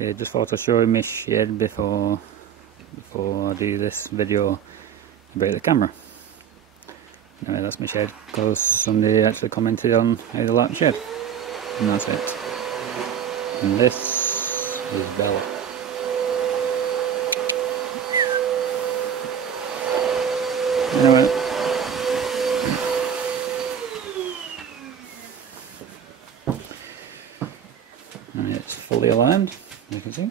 Okay, just thought I'd show you my shed before I do this video about the camera. Anyway, that's my shed because somebody actually commented on how they like the shed, and that's it. And this is Bella. Anyway, and it's fully aligned, as you can see.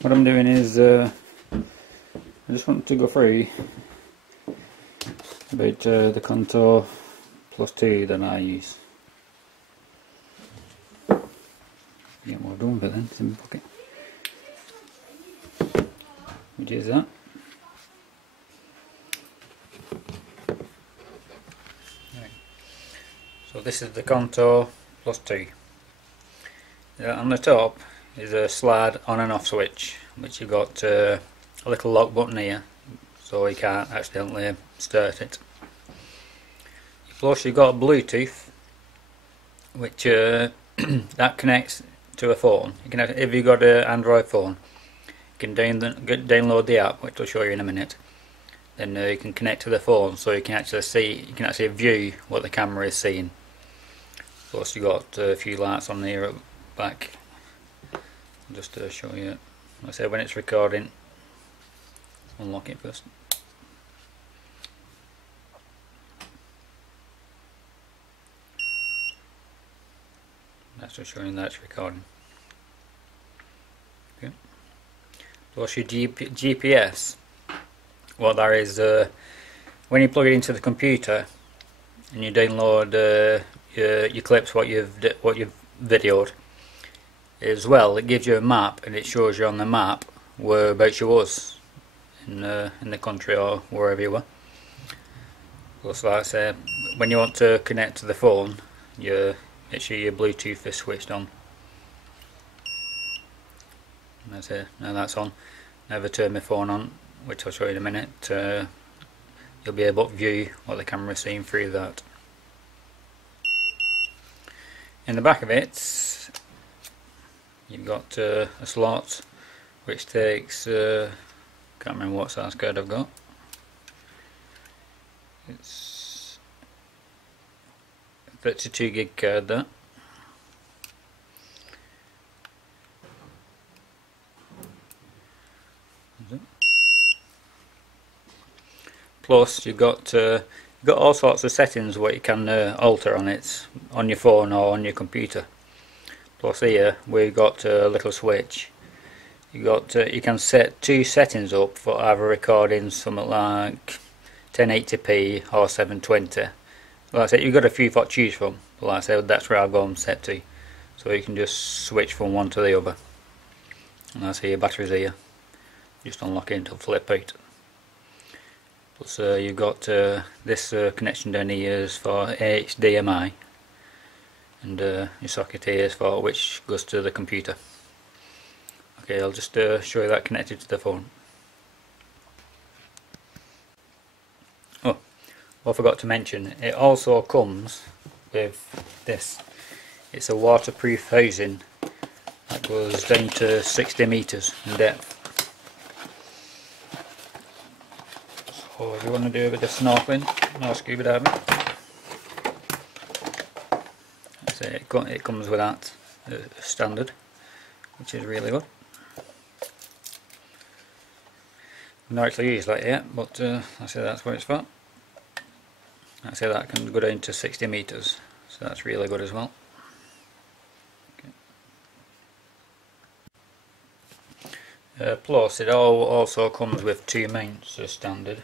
What I'm doing is I just want to go through about the Contour Plus 2 that I use. Get more done with it then, it's in my pocket. Which is that. So this is the Contour Plus 2. On the top is a slide on and off switch, which you've got a little lock button here so you can't accidentally start it. Plus you've got Bluetooth, which that connects to a phone. You can, if you've got an Android phone, you can download the app, which I'll show you in a minute. Then you can connect to the phone, so you can actually view what the camera is seeing. Plus you've got a few lights on here at the back. Just to show you, like I say, when it's recording, unlock it first. That's just showing that it's recording. Okay. Plus your GPS. What there is, when you plug it into the computer and you download your clips, what you've videoed. As well, it gives you a map and it shows you on the map whereabouts you was in the country or wherever you were. Plus, like I say, when you want to connect to the phone, make sure your Bluetooth is switched on. And that's it. Now that's on. Never turn my phone on, which I'll show you in a minute. You'll be able to view what the camera is seeing through that. In the back of it, you've got a slot which takes, can't remember what size card I've got. It's 32 gig card there. Plus you've got all sorts of settings what you can alter on it, on your phone or on your computer. Plus here we've got a little switch. You can set two settings up for either recording something like 1080p or 720. Like I said, you've got a few to choose from. But like I said, that's where I've got them set to. So you can just switch from one to the other. And that's here, your batteries here. Just unlock it until flip out. Plus you've got this connection down here is for HDMI. And your socket here is for which goes to the computer. Okay, I'll just show you that connected to the phone. Oh, I forgot to mention, it also comes with this. It's a waterproof housing that goes down to 60 meters in depth. So if you want to do a bit of snorkeling, no scuba diving, it comes with that standard, which is really good. I've not actually used that yet, but I say that's what it's for. I say that can go down to 60 meters, so that's really good as well. Okay. Plus it also comes with two mounts as standard,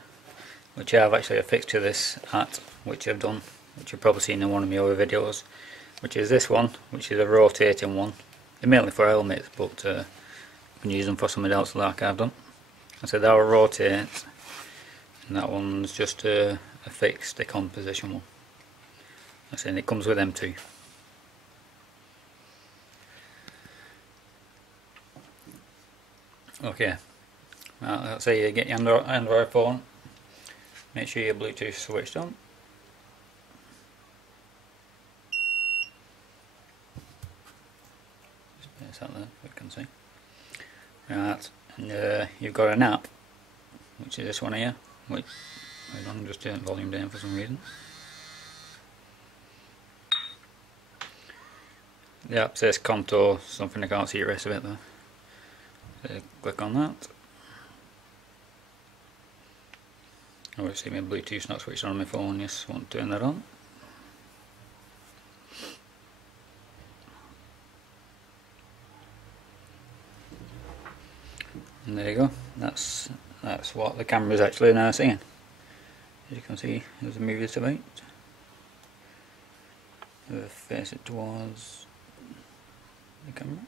which I've actually affixed to this at, which I've done, which you've probably seen in one of my other videos. Which is this one, which is a rotating one. They're mainly for helmets, but you can use them for something else like I've done. So they'll rotate, and that one's just a fixed stick-on position one. Like I said, it comes with them too. Okay, let's say you get your Android phone, make sure your Bluetooth is switched on. Just place that there so you can see. Right, and you've got an app, which is this one here, which, hold on, just turn the volume down for some reason. The app says Contour, something I can't see the rest of it though. So click on that. Obviously my Bluetooth's not switched on my phone, just want to turn that on. And there you go, that's what the camera is actually now seeing. As you can see, as I move it about, face it towards the camera.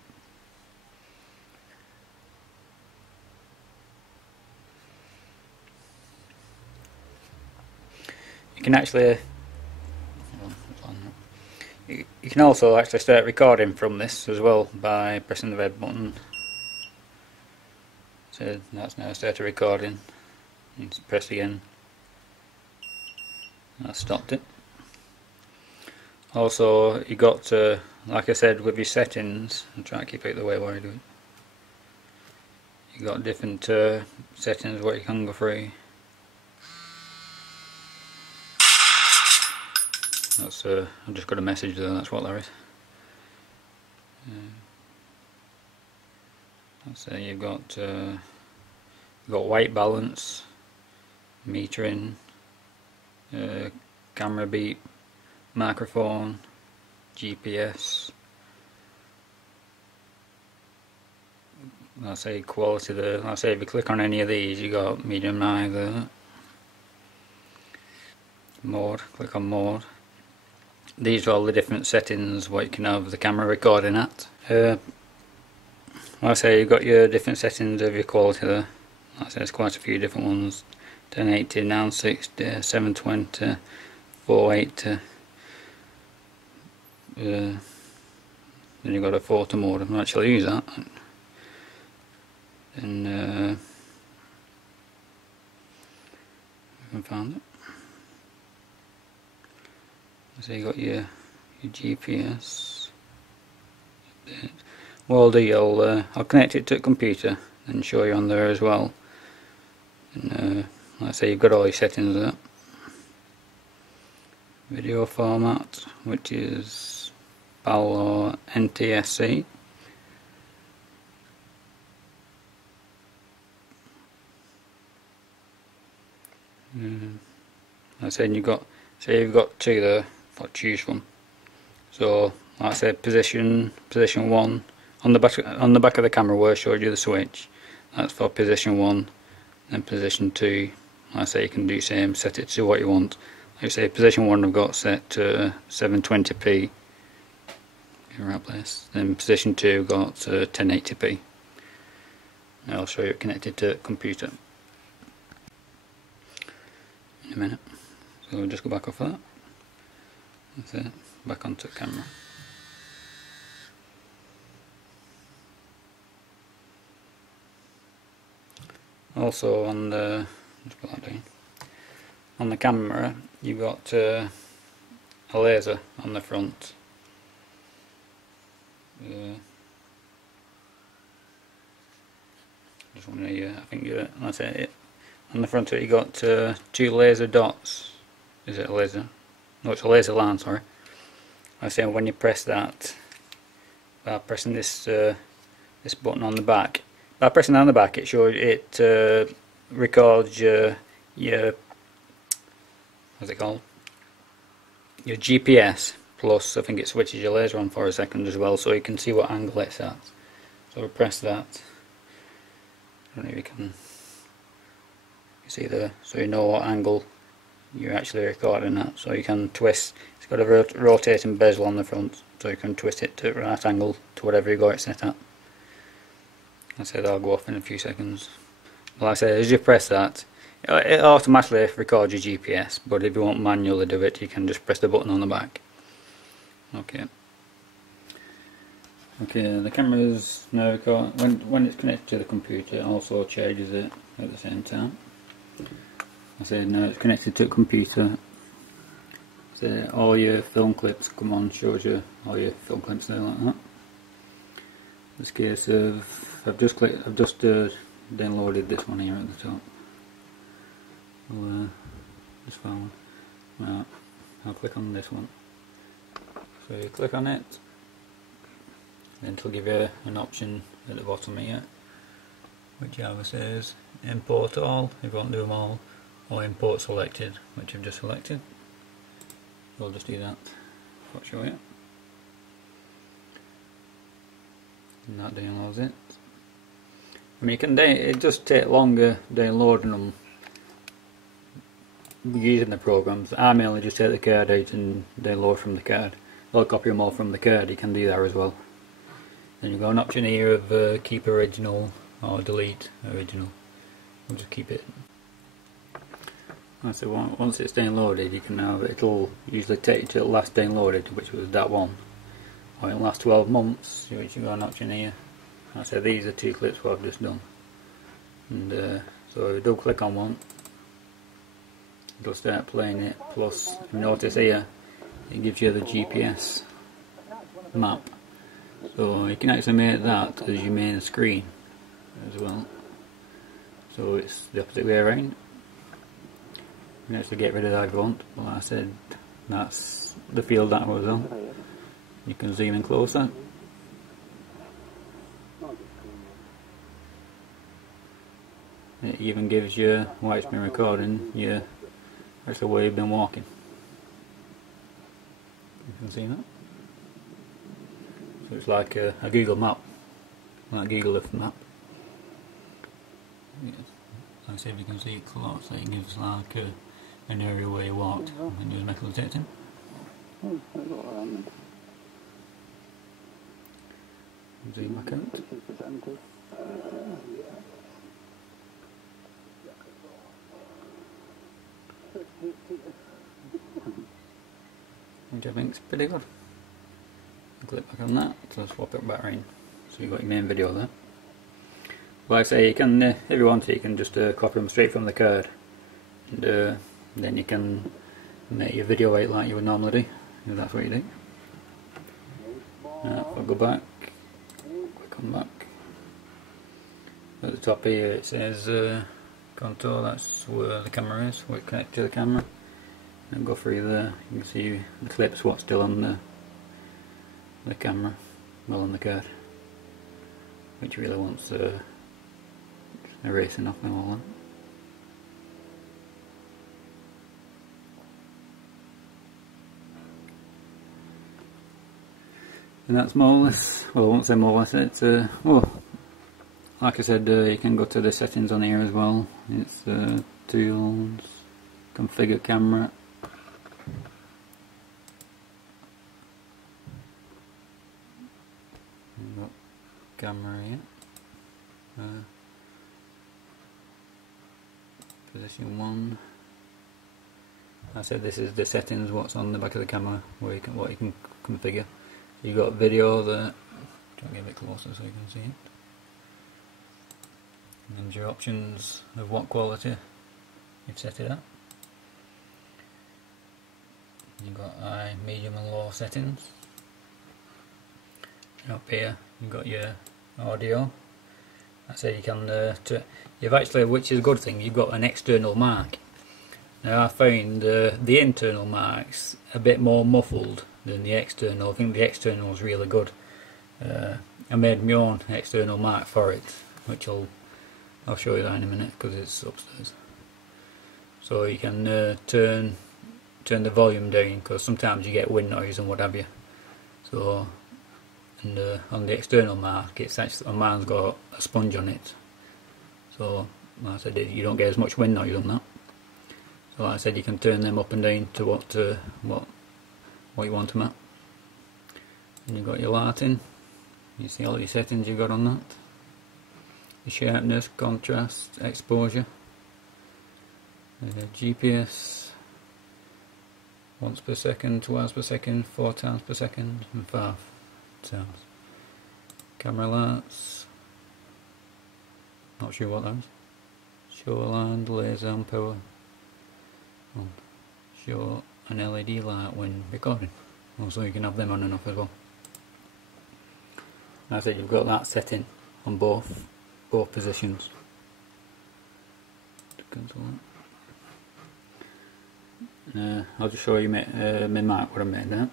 You can actually, you can also actually start recording from this as well by pressing the red button. So that's now started recording. You just press again. That stopped it. Also, you got to, like I said, with your settings, I'll try to keep it the way I do it. You got different settings what you can go through. That's I've just got a message there. That's what there is. So you've got white balance, metering, camera beep, microphone, GPS. I'll say quality there. I'll say if you click on any of these, you got medium, high there. Mode. Click on mode. These are all the different settings what you can have the camera recording at. Like I say, you've got your different settings of your quality there. Like I say, there's quite a few different ones. 1080, 960, 720, 480. Then you've got a photo mode. I'm not actually use that. And I can find it. So you got your GPS. What I'll do, I'll connect it to a computer and show you on there as well. And like I say, you've got all your settings there. Video format, which is PAL or NTSC. Like I said, you've got two there to choose from. So, like I said, position 1 on the back of the camera where I showed you the switch. That's for position 1. Then position 2, like I say, you can do same, set it to what you want. Like I say, position 1 I've got set to 720p in the right place. Then position 2 I've got 1080p. I'll show you it connected to a computer in a minute. So we'll just go back off that. That's it, back onto the camera. Also on the, let's put that down. On the camera you've got a laser on the front. Just one here, I think that's it. On the front of it you got 2 laser dots. Is it a laser? No, it's a laser line, sorry. I say when you press that, by pressing this this button on the back, by pressing that on the back, it shows records your what's it called? Your GPS. Plus, I think it switches your laser on for a second as well, so you can see what angle it's at. So we press that. I don't know if you can see there, so you know what angle you're actually recording at. So you can twist. It's got a rotating bezel on the front, so you can twist it to the right angle to whatever you got it set at. I said that'll go off in a few seconds. But like I said, as you press that, it automatically records your GPS, but if you want manually do it, you can just press the button on the back. Okay, the camera is now recording. When it's connected to the computer, it also changes it at the same time. I said no, it's connected to a computer. So all your film clips come on, shows you all your film clips there like that. In this case I've just downloaded this one here at the top. Just found one. Right, I'll click on this one. So you click on it, then it'll give you an option at the bottom here, which either says import all if you want to do them all, or import selected, which I've just selected. We'll just do that. I'll show you. And that downloads it. I mean, it does take longer downloading them using the programs. I mainly just take the card out and download from the card. I'll copy them all from the card, you can do that as well. Then you've got an option here of keep original or delete original. We'll just keep it. So once it's downloaded, you can now, it'll usually take you to the last downloaded, which was that one, or in the last 12 months, which you've got an option here. I said these are 2 clips what I've just done. And so if you double click on one, it'll start playing it, plus notice here it gives you the GPS map, so you can actually make that as your main screen as well. So it's the opposite way around. You can actually get rid of that if you want, but like I said, that's the field that was on. You can zoom in closer. It even gives you why it's been recording, actually where you've been walking. You can see that. So it's like a Google map, like Google Earth map. Yes. Like I said, if you can see it close, it gives like an area where you walked and use metal detecting. Zoom back out. Which I think is pretty good. Click back on that to swap it back in. So you've got your main video there. Like I say, you can, if you want to, you can just copy them straight from the card, and then you can make your video out like you would normally do, if that's what you do. I'll go back, come back. At the top here it says contour, that's where the camera is, where it connects to the camera. And go through there, you can see the clips, what's still on the camera, well on the card, which really wants erasing off and all that. And that's more or less, well I won't say more or less, it's, well, like I said, you can go to the settings on here as well. It's tools, configure camera. We've got camera here. Position 1. I said this is the settings, what's on the back of the camera, where you can, what you can configure. So you've got video there. Try to get a bit closer so you can see it. And your options of what quality you've set it at. You've got high, medium and low settings. And up here you've got your audio. I said you can, you've actually, which is a good thing, you've got an external mic. Now I found the internal mic's a bit more muffled than the external. I think the external is really good. I made my own external mic for it, which I'll show you that in a minute because it's upstairs. So you can turn the volume down, because sometimes you get wind noise and what have you. So, and on the external mic, it's actually, mine's got a sponge on it. So, like I said, you don't get as much wind noise on that. So, like I said, you can turn them up and down to what you want them at. And you've got your lighting. You see all your settings you've got on that. The sharpness, contrast, exposure, GPS, once per second, twice per second, 4 times per second, and 5 times. Camera lights, not sure what that is. Shoreline, laser and power, will show an LED light when recording. Also you can have them on and off as well. As I said, you've got that setting on both positions. I'll just show you my mic what I made there.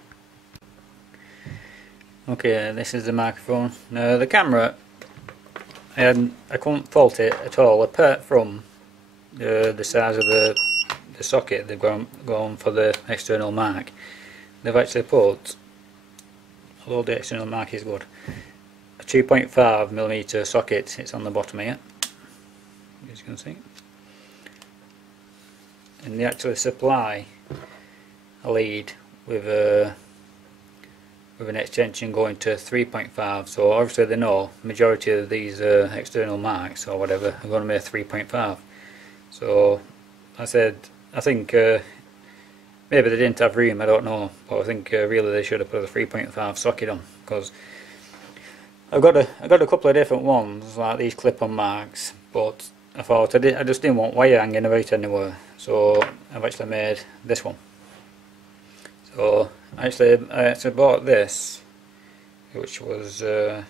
Okay, this is the microphone. The camera, I couldn't fault it at all, apart from the size of the socket they've gone for the external mic. They've actually put, although the external mic is good, a 2.5mm socket. It's on the bottom here, as you can see, and they actually supply a lead with an extension going to 3.5. so obviously they know majority of these external mics or whatever are going to be a 3.5. so I think maybe they didn't have room, I don't know, but I think really they should have put a 3.5 socket on, because I got a couple of different ones like these clip-on mics, but I thought I just didn't want wire hanging about anywhere, so I've actually made this one. So I actually bought this, which was that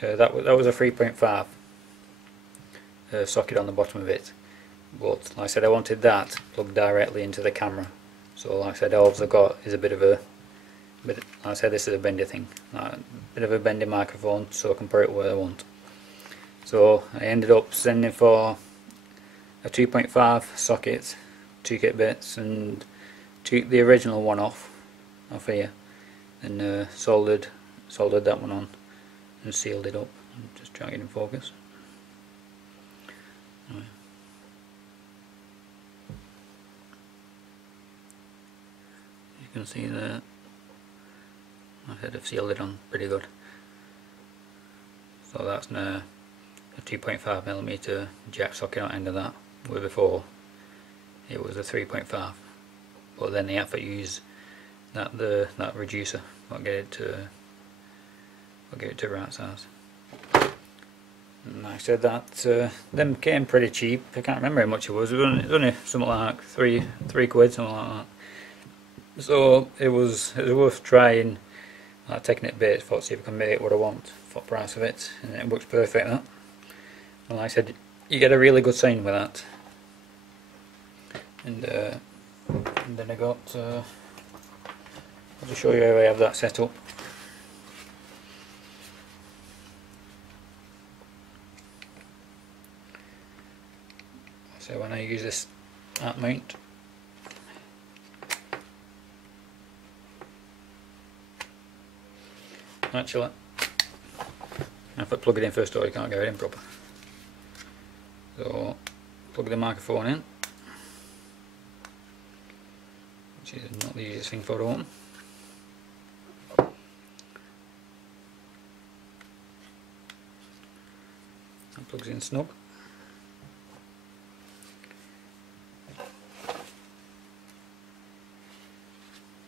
was a 3.5 socket on the bottom of it, but like I said, I wanted that plugged directly into the camera. So like I said, all I've got is a bit of a like I said, this is a bendy thing, a bit of a bendy microphone, so I can put it where I want. So I ended up sending for a 2.5 socket, 2 kit bits, and took the original one off here, and soldered that one on and sealed it up. Just try to get in focus. Right. You can see that I said I've sealed it on pretty good. So that's a 2.5mm jack socket on the end of that, where before it was a 3.5. But then they have to use that reducer, I'll get it to right size. And like I said, that them came pretty cheap. I can't remember how much it was. It was only something like three quid, something like that. So it was worth trying, like taking it bait for, see if I can make it what I want for the price of it, and it works perfect. That. And like I said, you get a really good sound with that. And then I got, I'll just show you how I have that set up. So when I use this mount, actually, if I plug it in first, or you can't get it in proper. So plug the microphone in, which is not the easiest thing for one. That plugs in snug.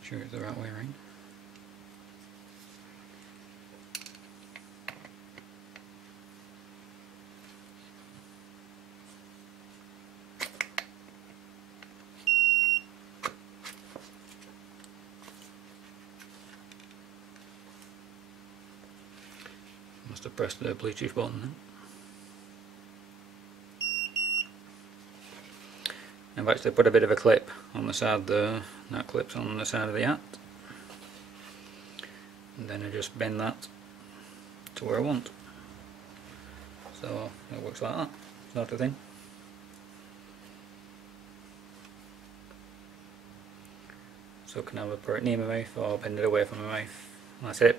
Sure it's the right way around. Must have pressed the Bluetooth button then. I've actually put a bit of a clip on the side there, that clip's on the side of the hat, and then I just bend that to where I want. So it works like that, sort of thing. So I can either put it near my mouth or bend it away from my mouth. Like I said, it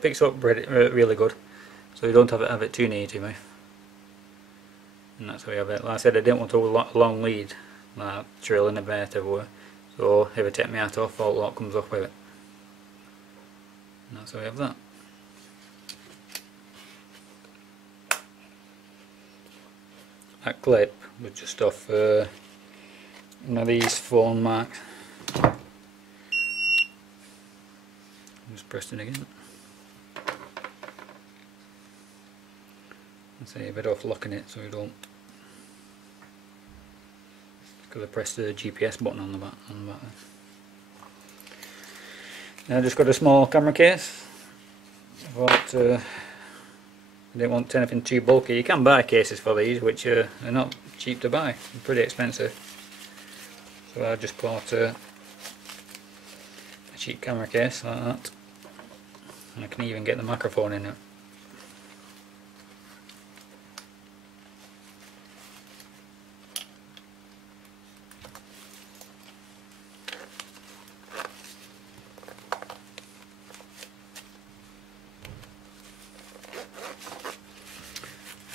picks up really good, so you don't have it too near to your mouth. And that's how you have it. Like I said, I didn't want a long lead, like trailing a bait everywhere. So if I take my hat off, all the lot comes off with it. And that's how we have that. That clip was just off one of these phone marks. Just pressed it again. And say a bit off locking it so you don't because I pressed the GPS button on the back. Now I just got a small camera case. I didn't want anything too bulky. You can buy cases for these, which are not cheap to buy. They're pretty expensive. So I just bought a cheap camera case like that. And I can even get the microphone in it.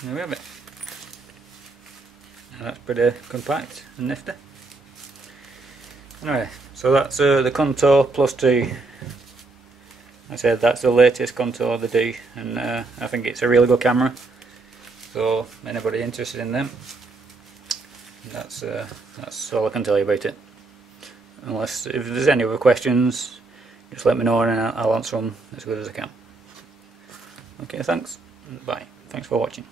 There we have it. And that's pretty compact and nifty. Anyway, so that's the Contour Plus 2. I said that's the latest Contour they do, and I think it's a really good camera. So anybody interested in them, that's all I can tell you about it. Unless if there's any other questions, just let me know and I'll answer them as good as I can. Okay, thanks. Bye. Thanks for watching.